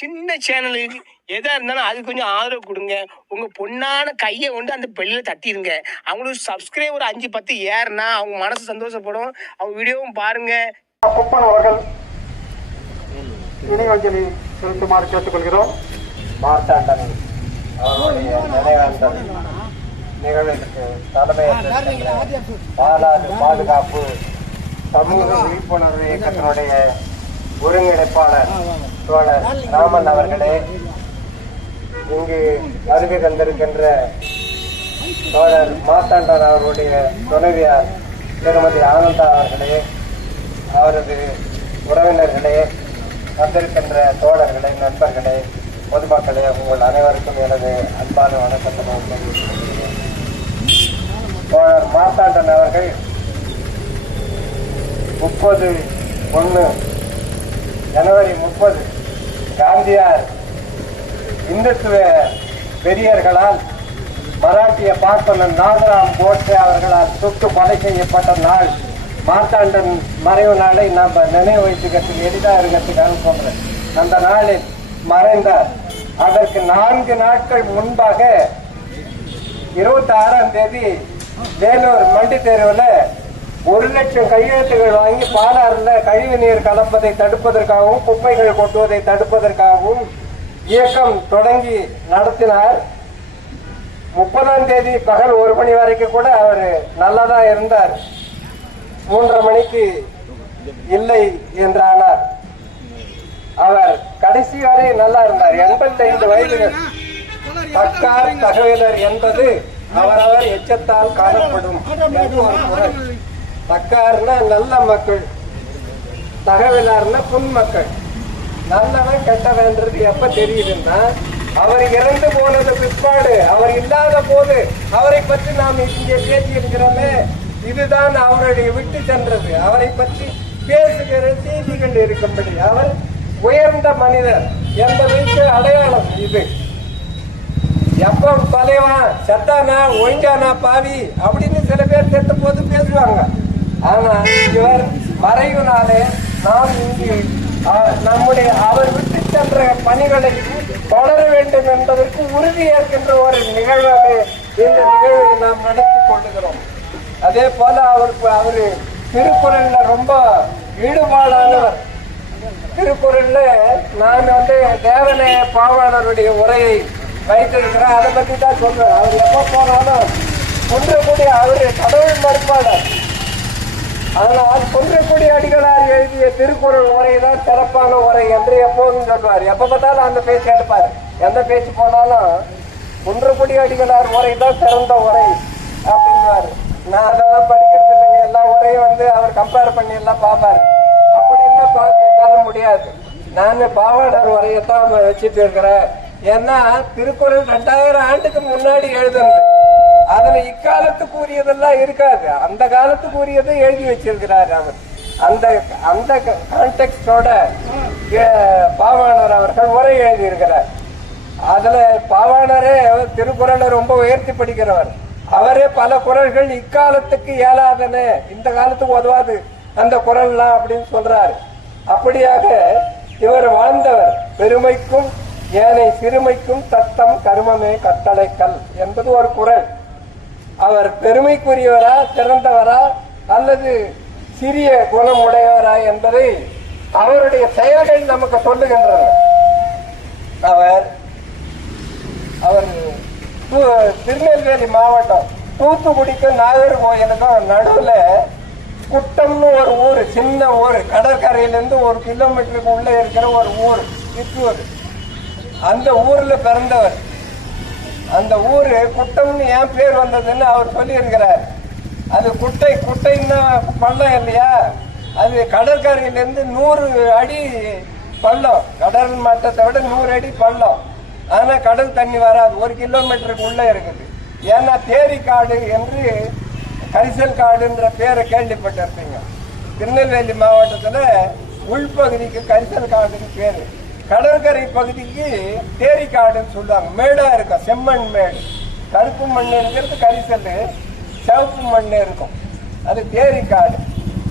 சின்ன சேனலுக்கு எதா இருந்தாலும் அது கொஞ்சம் ஆதரவு கொடுங்க. உங்க பொண்ணான கையை கொண்டு அந்த பெல்லில் தட்டிடுங்க. அவங்களுக்கு சப்ஸ்கிரைபர் 5-10 ஏறுனா அவங்க மனசு சந்தோஷப்படும். அவங்க வீடியோவும் பாருங்க. குப்பன் அவர்கள் இணையஞ்சலி செலுத்துமாறு கேட்டுக்கொள்கிறோம். மார்த்தாண்டன் அவருடைய நினைவேந்தல் நிகழ்வுக்கு தலைமையேற்ற பாலாறு பாதுகாப்பு சமூக விழிப்புணர்வு இயக்கத்தினுடைய ஒருங்கிணைப்பாளர் தோழர் ராமன் அவர்களே, இங்கு வருகை தந்திருக்கின்ற தோழர் மார்த்தாண்டன் அவர்களுடைய துணைவியார் திருமதி ஆனந்தா அவர்களே, அவரது உறவினர்களே, வந்திருக்கின்ற தோழர்களே, நண்பர்களே, பொதுமக்களே, உங்கள் அனைவருக்கும் எனது அன்பான வணக்கத்தை தெரிவித்துக்கொள்கிறேன். தோழர் மார்த்தாண்டன் அவர்கள் 30/1 ஜனவரி 30 காந்தியார் இந்துத்துவ வெறியர்களால் மராட்டிய பார்ப்பனர் நாகராம் கோட்சே அவர்களால் சுட்டு கொலை செய்யப்பட்ட நாள் மார்த்தாண்டன் மறைவு நாளை நாம் நினைவு வைத்துக்கிறதுக்கு எளிதாக இருக்கிறதுக்காக சொல்றேன். அந்த நாளில் மறைந்தார். அதற்கு 4 நாட்கள் முன்பாக 26ஆம் தேதி வேலூர் மண்டி தேர்வில் 1,00,000 கையெழுத்துகள் வாங்கி பாலாறுல கழிவு நீர் கலப்பதை தடுப்பதற்காகவும் குப்பைகள் கொட்டுவதை தடுப்பதற்காகவும் இயக்கம் தொடங்கி நடத்தினார். 30ஆம் தேதி பகல் 1 மணி வரைக்கும் கூட அவர் நல்லாதான் இருந்தார். 3:30 மணிக்கு இல்லை என்றானார். அவர் கடைசி வரை நல்லா இருந்தார். 85 வயதுகள். தக்கார் தகவலர் என்பது அவரவர் எச்சத்தால் காணப்படும் என்று ஒரு குரல். தக்கார்னா நல்ல மக்கள், தகவலார்னா புன் மக்கள். நல்லவன் கெட்டவன்றது எப்ப தெரியுதுன்னா அவர் இறந்து போனது பிற்பாடு, அவர் இல்லாத போது அவரை பற்றி நாம் இங்கே பேசி இருக்கிறோமே, இதுதான் அவருடைய விட்டு சென்றது. அவரை பற்றி பேசுகிற செய்திகள் இருக்கும்படி அவர் உயர்ந்த மனிதர் என்பதற்கு அடையாளம் இது. எப்ப தலைவன் செத்தானா ஒழிஞ்சானா பாவி அப்படின்னு சில பேர் செத்த போது பேசுவாங்க. ஆனா இவர் மறைவுனாலே நாம் இங்கு நம்முடைய அவர் விட்டு சென்ற பணிகளை தொடர வேண்டும் என்பதற்கு உறுதி ஏற்கின்ற ஒரு நிகழ்வாக இந்த நிகழ்வை நாம் நடத்தி கொள்ளுகிறோம். அதே போல அவரு திருக்குறள்ல ரொம்ப ஈடுபாடானவர். திருக்குறள்ல நான் தேவனைய பாவாணருடைய உரையை வைத்திருக்கிறேன். அதை பற்றி தான் சொல்றேன். அவர் எப்ப போனாலும் குன்றக்குடி அவரு கடவுள் மறுப்பாளர். ஆனால் குன்றக்குடி அடிகளார் எழுதிய திருக்குறள் உரைதான் சிறப்பான உரை என்று எப்போதும் சொல்வார். எப்ப பார்த்தாலும் அந்த பேச்சு எடுப்பார். எந்த பேச்சு போனாலும் குன்றக்குடி அடிகளார் உரை தான் சிறந்த உரை அப்படின்வாரு. நான் அதெல்லாம் படிக்கிறது இல்லைங்க. எல்லா உரையும் அவர் கம்பேர் பண்ணி எல்லாம் பார்ப்பாரு. அப்படி என்ன பார்க்க முடியாது. நான் பாவாணர் உரையத்தான் வச்சுட்டு இருக்கிறேன். ஏன்னா திருக்குறள் 2000 ஆண்டுக்கு முன்னாடி எழுதுனது. அதுல இக்காலத்துக்கு உரியதெல்லாம் இருக்காது. அந்த காலத்துக்கு உரியதை எழுதி வச்சிருக்கிறார் அவர். அந்த கான்டெக்ஸ்டோட பாவாணர் அவர்கள் உரை எழுதி இருக்கிறார். அதுல பாவாணரே திருக்குறளை ரொம்ப உயர்த்தி படிக்கிறவர். அவரே பல குறள்கள் இக்காலத்துக்கு இயலாதன, இந்த காலத்துக்கு உதவாது அந்த குறள்லாம் அப்படின்னு சொல்றாரு. அப்படியாக இவர் வாழ்ந்தவர். பெருமைக்கும் ஏனை சிறுமைக்கும் தத்தம் கருமமே கட்டளைக்கல் என்பது ஒரு குறள். அவர் பெருமைக்குரியவரா, சிறந்தவரா அல்லது சிறிய குணம் உடையவரா என்பதை அவருடைய செயல்கள் நமக்கு சொல்லுகின்றன. அவர் திருநெல்வேலி மாவட்டம் தூத்துக்குடிக்கும் நாகர்கோயிலுக்கும் நடுவுல குட்டம்னு ஒரு ஊர், சின்ன ஊர், கடற்கரையிலிருந்து 1 கிலோமீட்டருக்கு உள்ள இருக்கிற ஒரு ஊர் சித்தூர். அந்த ஊர்ல பிறந்தவர். அந்த ஊரு குட்டம்னு ஏன் பேர் வந்ததுன்னு அவர் சொல்லி இருக்கிறார். அது குட்டைன்னா பள்ளம் இல்லையா, அது கடற்கரையிலிருந்து 100 அடி பள்ளம், கடல் மட்டத்தை விட 100 அடி பள்ளம். ஆனா கடல் தண்ணி வராது. 1 கிலோமீட்டருக்கு உள்ள இருக்குது. ஏன்னா தேரிக்காடு என்று கரிசல் காடுன்ற பேரை கேள்விப்பட்டிருப்பீங்க. திருநெல்வேலி மாவட்டத்துல உள்பகுதிக்கு கரிசல் காடுன்னு பேரு. கடற்கரை பகுதிக்கு தேரிக்காடுன்னு சொல்லுவாங்க. மேடா இருக்கும், செம்மண் மேடு. கருப்பு மண் இருக்கிறது கரிசல், சிவப்பு மண் இருக்கும், அது தேரிக்காடு.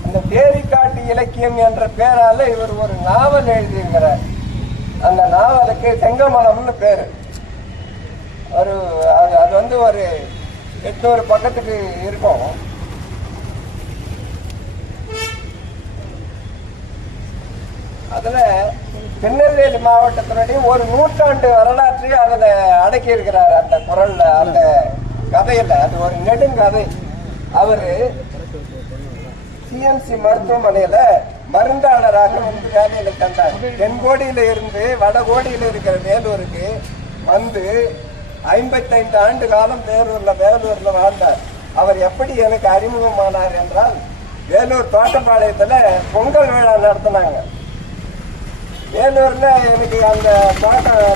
அந்த தேரிக்காட்டு இலக்கியம் என்ற பேரால இவர் ஒரு நாவல் எழுதியிருக்கிறார். அந்த நாவலுக்கு செங்கமலம்னு பேரு. ஒரு அது வந்து ஒரு 800 பக்கத்துக்கு இருக்கும். அதுல திருநெல்வேலி மாவட்டத்தினுடைய ஒரு நூற்றாண்டு வரலாற்றையும் அதுல அடக்கி இருக்கிறார் அந்த குரல்ல, அந்த கதையில. அது ஒரு நெடுங்கதை. அவரு சிஎம்சி மருத்துவமனையில மருந்தாளராக வந்து வேலையில தந்தார். தென்கோடியில இருந்து வடகோடியில இருக்கிற வேலூருக்கு வந்து 55 ஆண்டு காலம் வேலூர்ல வாழ்ந்தார். அவர் எப்படி எனக்கு அறிமுகமானார் என்றால், வேலூர் தோட்டப்பாளையத்துல பொங்கல் விழா நடத்தினாங்க. வேலூர்ல எனக்கு அந்த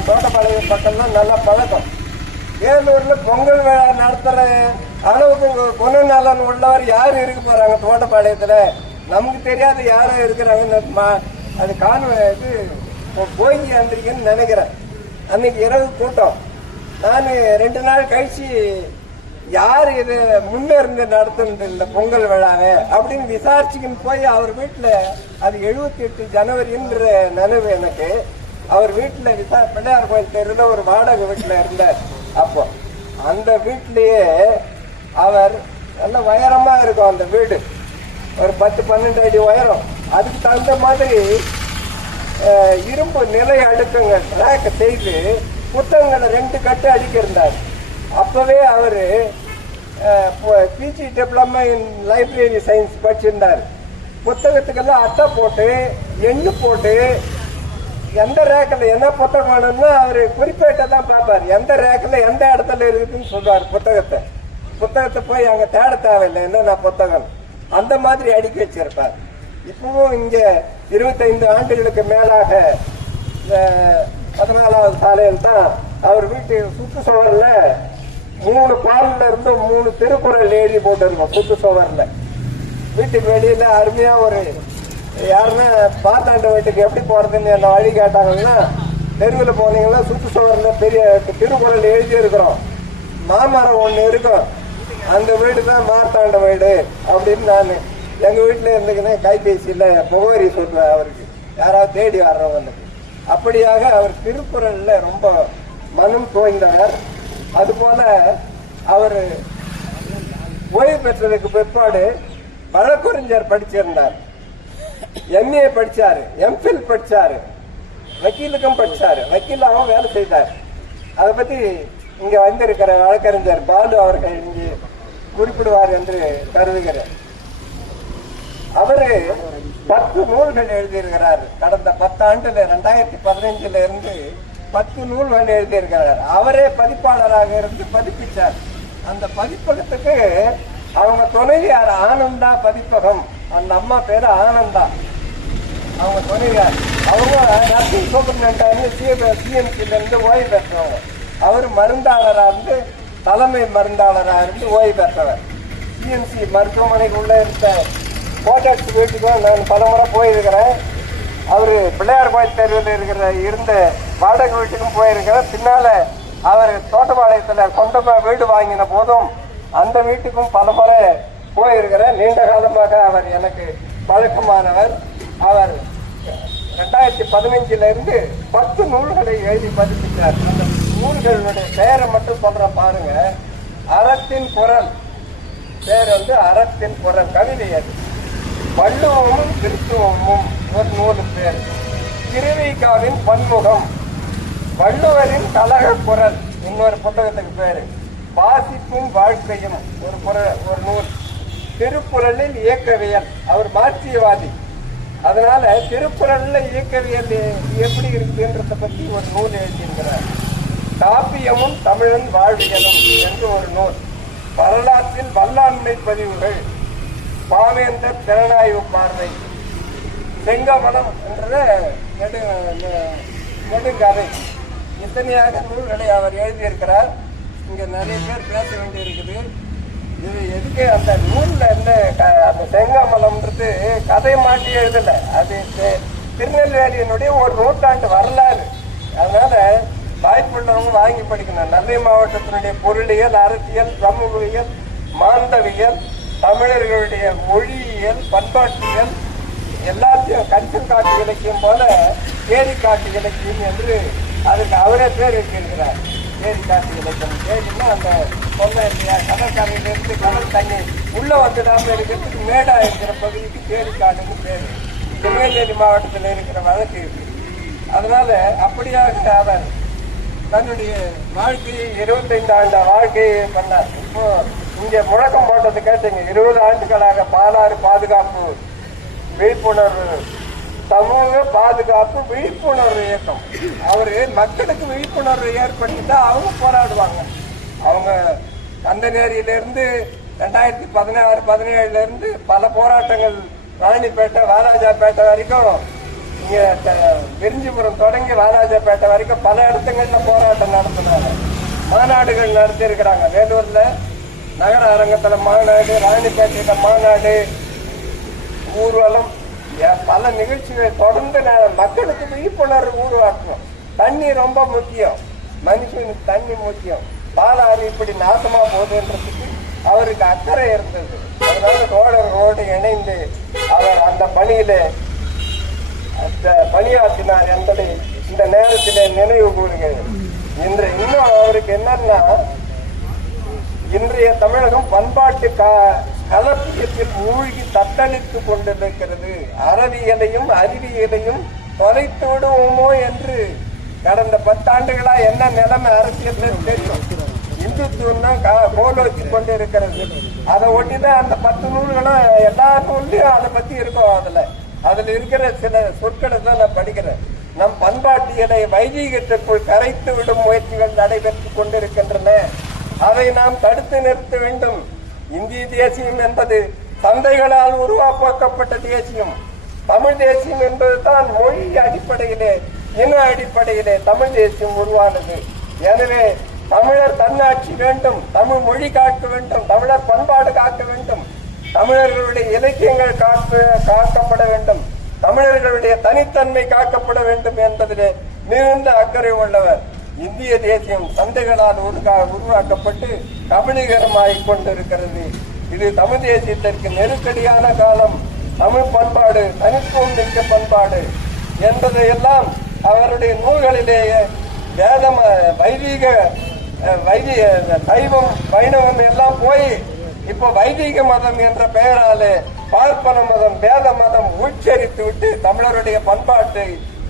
தோட்டப்பாளையம் பக்கம்லாம் நல்ல பழக்கம். வேலூர்ல பொங்கல் விழா நடத்துற அளவுக்கு குணநலன் உள்ளவர் யாரு இருக்க போறாங்க தோட்டப்பாளையத்துல? நமக்கு தெரியாத யாரும் இருக்கிறாங்க. அது இது போகி அன்றைக்குன்னு நினைக்கிறேன். அன்னைக்கு இரவு கூட்டம். நான் 2 நாள் கழிச்சு யார் இது முன்னிருந்து நடத்துனது இல்லை பொங்கல் விழாவை அப்படின்னு விசாரிச்சுக்கின்னு போய் அவர் வீட்டுல, அது 78 ஜனவரின்ற நினைவு எனக்கு. அவர் வீட்டுல பிள்ளையார் கோயில் தெருவில் ஒரு வாடகை வீட்டுல இருந்தார். அப்போ அந்த வீட்லயே அவர் நல்ல உயரமா இருக்கும். அந்த வீடு ஒரு 10-12 அடி உயரம். அதுக்கு தகுந்த மாதிரி இரும்பு நிலை அடுக்குங்க ரேக்க செய்து புத்தகங்களை 2 கட்டு அடிக்கிருந்தார். அப்பவே அவரு PG diploma in library science படிச்சிருந்தார். புத்தகத்துக்கெல்லாம் அட்டை போட்டு எண்ணு போட்டு எந்த ரேக்கில் என்ன புத்தகம் வேணும்னா அவரு குறிப்பேட்டை தான் பார்ப்பார். எந்த ரேக்கில் எந்த இடத்துல இருக்குதுன்னு சொல்றாரு. புத்தகத்தை போய் அங்க தேட தேவையில்லை என்னென்ன புத்தகம், அந்த மாதிரி அடுக்கி வச்சிருப்பார். இப்பவும் இங்க 25 ஆண்டுகளுக்கு மேலாக 14வது சாலையில் தான் அவர் வீட்டு சுற்றுச்சுவர்ல 3 பால்ல இருந்து 3 திருக்குறள் எழுதி போட்டிருக்கோம். சுற்றுச்சுவர்ல வீட்டுக்கு வெளியில அருமையா ஒரு யாருன்னா பார்த்தாண்ட வீட்டுக்கு எப்படி போறதுன்னு என்ன வழி கேட்டாங்கன்னா, தெருவில் போனீங்கன்னா சுற்றுச்சுவர்ல பெரிய திருக்குறள் எழுதி இருக்கிறோம். மாமரம் ஒண்ணு இருக்கும், அந்த வீடு தான் மார்த்தாண்ட வீடு அப்படின்னு நான் எங்க வீட்டுல இருந்துக்குன்னா கைபேசியில முகவரி சொல்லுவேன் அவருக்கு, யாராவது தேடி வர்றவங்களுக்கு. அப்படியாக அவர் திருக்குறள்ல ரொம்ப மனம் தோய்ந்தவர். அது போல அவர் ஓய்வு பெற்றதுக்கு பிற்பாடு வழக்கறிஞர் படிச்சிருந்தார். எம்ஏ படிச்சாரு, எம்ஃபில் படிச்சாரு, வக்கீலுக்கும் படிச்சாரு, வக்கீலாகவும் வேலை செய்தார். அதை பத்தி இங்க வந்திருக்கிற வழக்கறிஞர் பாலு அவர்கள் இங்கே குறிப்பிடுவார் என்று கருதுகிறேன். அவரு 10 நூல்கள் எழுதியிருக்கிறார். கடந்த 10 ஆண்டுல 2015 இருந்து 10 நூல்கள் எழுதியிருக்கிறார். அவரே பதிப்பாளராக இருந்து பதிப்பிச்சார். அந்த பதிப்பகத்துக்கு அவங்க துணைவியார் ஆனந்தா பதிப்பகம், அந்த அம்மா பேரு ஆனந்தா, அவங்க துணைவியார். அவங்க நர்சிங் சூப்பர்டென்டன்ட் சிஎம்சில இருந்து ஓய்வு பெற்றவங்க. அவர் மருந்தாளராக இருந்து தலைமை மருந்தாளராக இருந்து ஓய்வு பெற்றவர். சிஎம்சி மருத்துவமனைக்கு உள்ள இருந்த கோட்டர்ஸ் வீட்டுக்கும் நான் பல முறை போயிருக்கிறேன். அவரு பிள்ளையார் கோயில் தெருவில் இருந்த வாடகை வீட்டுக்கும் போயிருக்கிறேன். பின்னால அவர் தோட்டப்பாளையத்துல சொந்தமா வீடு வாங்கின போதும் அந்த வீட்டுக்கும் பல முறை போயிருக்கிறேன். நீண்ட காலமாக அவர் எனக்கு பழக்கமானவர். அவர் 2015 இருந்து 10 நூல்களை எழுதி பதிப்பித்தார். அந்த நூல்களுடைய பெயரை மட்டும் சொல்ற பாருங்க. அறத்தின் குரல் பேர் வந்து அறத்தின் குரல் கவிதை. அது வள்ளுவமும் கிறிஸ்துவமும் ஒரு நூலு பேர். திருவிகாவின் பன்முகம், வள்ளுவரின் கழக குரல் இன்னொரு புத்தகத்துக்கு பேரு. வாசிப்பும் வாழ்க்கையும் ஒரு நூல். திருக்குறளில் இயக்கவியல், அவர் மார்க்சியவாதி, அதனால திருக்குறள்ல இயக்கவியல் எப்படி இருக்குன்றத பத்தி ஒரு நூல் எழுதியிருக்கிறார். காப்பியமும் தமிழன் வாழ்வியலும் என்று ஒரு நூல். வரலாற்றில் வல்லாண்மை பதிவுகள், பாவேந்தர் திறனாய்வு பார்வை, செங்கமலம் என்ற நெடுங்கதை, இத்தனையாக நூல்களை அவர் எழுதியிருக்கிறார். இங்க நிறைய பேர் பேச வேண்டி இருக்குது. இது எதுக்கு அந்த நூல்ல என்ன, அந்த செங்கமலம்ன்றது கதை மாட்டி எழுதல, அது திருநெல்வேலியினுடைய ஒரு நூற்றாண்டு வரலாறு. அதனால வாய்ப்புள்ளவங்க வாங்கி படிக்கணும். நெல்லை மாவட்டத்தினுடைய பொருளியல், அரசியல், சமூகவியல், மாந்தவியல், தமிழர்களுடைய மொழியியல், பண்பாட்டியல், எல்லாத்தையும் கரிசல் காட்டு இலக்கியம் போல ஏரி காட்டு இலக்கியம் என்று அதுக்கு அவரே பேர் வச்சிருக்கிறார். ஏரி காட்டு இலக்கியம். ஏரின்னா அந்த சொன்ன இல்லையா, கடற்கரையிலிருந்து கடல் தண்ணி உள்ள வந்துடாம இருக்கிறதுக்கு மேடா இருக்கிற பகுதிக்கு ஏரி காடுன்னு பேரு. திருநெல்வேலி மாவட்டத்தில் இருக்கிற வழக்கு இருக்கு. அதனால அப்படியாக அவர் தன்னுடைய வாழ்க்கையை 25 ஆண்டு வாழ்க்கையை பண்ணார். இப்போ இங்க முழக்கம் போட்டது கேட்டீங்க, 20 ஆண்டுகளாக பாலாறு பாதுகாப்பு விழிப்புணர்வு, சமூக பாதுகாப்பு விழிப்புணர்வு இயக்கம். அவரு மக்களுக்கு விழிப்புணர்வு ஏற்படுத்திட்டா அவங்க போராடுவாங்க. அவங்க கந்தநேரியிலிருந்து 2016-17 இருந்து பல போராட்டங்கள், ராணிப்பேட்டை வாலாஜாப்பேட்டை வரைக்கும், இங்க விரிஞ்சிபுரம் தொடங்கி வாலாஜாப்பேட்டை வரைக்கும் பல இடத்துங்கள்ல போராட்டம் நடத்தினாங்க. மாநாடுகள் நடத்தி இருக்கிறாங்க. வேலூர்ல நகர அரங்கத்துல மாநாடு, ராணிப்பேட்டையில மாநாடு, ஊர்வலம், பல நிகழ்ச்சிகள் தொடர்ந்து மக்களுக்கு விழிப்புணர்வு உருவாக்கணும். தண்ணி ரொம்ப முக்கியம், மனுஷனுக்கு தண்ணி முக்கியம். பாலாறு இப்படி நாசமா போகுதுன்றதுக்கு அவருக்கு அக்கறை இருந்தது. அதனால ரோடு இணைந்து அவர் அந்த பணியில பணியாற்றினார் என்பதை இந்த நேரத்திலே நினைவு கூறுகிறேன். இன்று இன்னும் அவருக்கு என்னன்னா, இன்றைய தமிழகம் பண்பாட்டு கலப்பியத்தில் மூழ்கி தத்தளித்துக் கொண்டிருக்கிறது. அறவியலையும் அறிவியலையும் தொலைத்து விடுவோமோ என்று கடந்த 10 ஆண்டுகளா என்ன நிலைமை அரசியல் தெரியும். இந்துத்துவம் தான் கோல் வச்சு கொண்டு இருக்கிறது. அதை ஒட்டிதான் அந்த 10 நூல்களும் எல்லா நூல்லையும் அதை பத்தி இருக்கும். அதுல இருக்கிற சில சொற்களை தான் நான் படிக்கிறேன். நம் பண்பாட்டியலை வைதீகத்திற்குள் கரைத்து விடும் முயற்சிகள் நடைபெற்றுக் கொண்டிருக்கின்றன. அதை நாம் தடுத்து நிறுத்த வேண்டும். இந்திய தேசியம் என்பது சந்தைகளால் உருவாக்கப்பட்ட தேசியம். தமிழ் தேசியம் என்பது தான் மொழி அடிப்படையிலே, இன அடிப்படையிலே தமிழ் தேசியம் உருவானது. எனவே தமிழர் தன்னாட்சி வேண்டும், தமிழ் மொழி காக்க வேண்டும், தமிழர் பண்பாடு காக்க வேண்டும், தமிழர்களுடைய இலக்கியங்கள் காக்கப்பட வேண்டும், தமிழர்களுடைய தனித்தன்மை காக்கப்பட வேண்டும் என்பதிலே மிகுந்த அக்கறை உள்ளவர். இந்திய தேசியம் சந்தைகளால் உருவாக்கப்பட்டு கபலீகரமாகிக் கொண்டிருக்கிறது. இது தமிழ் தேசியத்திற்கு நெருக்கடியான காலம். தமிழ் பண்பாடு தனித்துவம் மிக்க பண்பாடு என்பதையெல்லாம் அவருடைய நூல்களிலேயே வேதம், சைவம், வைணவம் எல்லாம் போய் இப்போ வைதிக மதம் என்ற பெயராலே பார்ப்பன மதம், வேத மதம் உச்சரித்து விட்டு தமிழருடைய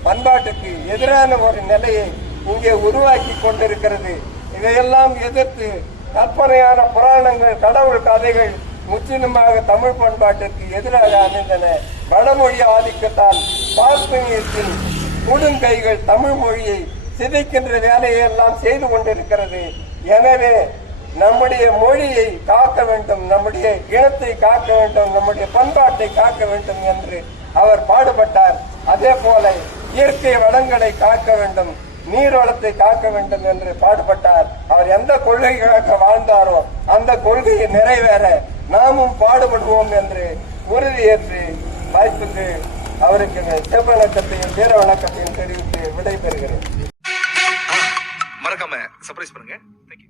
பண்பாட்டுக்கு எதிரான ஒரு நிலையை இங்கே உருவாக்கி கொண்டிருக்கிறது. இதையெல்லாம் எதிர்த்து கற்பனையான புராணங்கள், கடவுள் கதைகள் முற்றிலுமாக தமிழ் பண்பாட்டிற்கு எதிராக அமைந்தன. வடமொழி ஆதிக்கத்தால் பார்ப்பனியத்தின் முடுங்கைகள் தமிழ் மொழியை சிதைக்கின்ற வேலையை எல்லாம் செய்து கொண்டிருக்கிறது. எனவே நம்முடைய மொழியை காக்க வேண்டும், நம்முடைய இனத்தை காக்க வேண்டும், நம்முடைய பண்பாட்டை காக்க வேண்டும் என்று அவர் பாடுபட்டார். அதே போல இயற்கை வளங்களை காக்க வேண்டும், நீர் வளத்தை காக்க வேண்டும் என்று பாடுபட்டார். அவர் எந்த கொள்கைக்காக வாழ்ந்தாரோ அந்த கொள்கையை நிறைவேற நாமும் பாடுபடுவோம் என்று உறுதியேற்று வாய்ப்புக்கு அவருக்கு செவ்வ வணக்கத்தையும் வீர வணக்கத்தையும் தெரிவித்து விடைபெறுகிறேன். மறக்காம சர்ப்ரைஸ் பண்ணுங்க. தேங்க்யூ.